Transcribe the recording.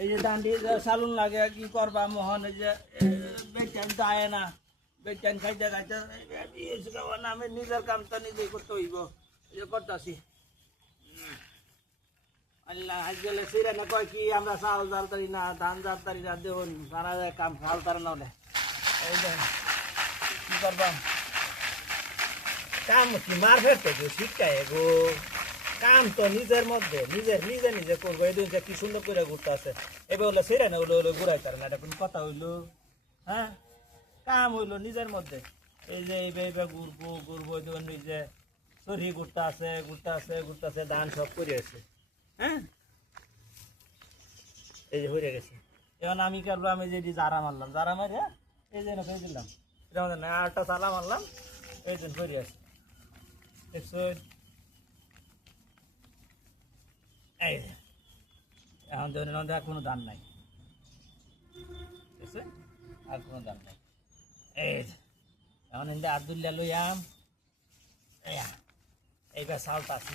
এই যে দান্ডি সালুন লাগে কি করবা মোহন এই যে বেচান দায় না বেচান খাইতে খাইতে আমি নিজের কাম তো নিজেই করতে হইব এই যে করতেছি আল্লাহ আজ গেলে সিরে না কয় কি আমরা চাল জাল তারি না ধান জাল তারি না দেখুন সারা কাম খাল তারা না এই যে কি করবাম কাম কি মার ফেরতে গো শিক্ষায় গো কাম তো নিজের মধ্যে নিজে নিজে করবো এই দিনটা কি সুন্দর করে ঘুরতে আছে এবার হলো সেরে না হলো ঘুরাই তার না এটা কোনো কথা হইলো হ্যাঁ কাম হইলো নিজের মধ্যে এই যে এইভাবে ঘুরবো নিজে সরি ঘুরতে আছে ধান সব করে আছে হ্যাঁ এই যে হয়ে গেছে এখন আমি করবো আমি যে জারা মারলাম জারা মারি এই যে ফেলে দিলাম এটা আমাদের না আটটা চালা মারলাম এই দিন করে আছে দেখছো এই এখন ধরে নদী আর কোনো দান নাই ঠিক আছে আর কোনো দান নাই এই এখন আব্দুল্লাহ লইয়াম এইবার চালটা আসি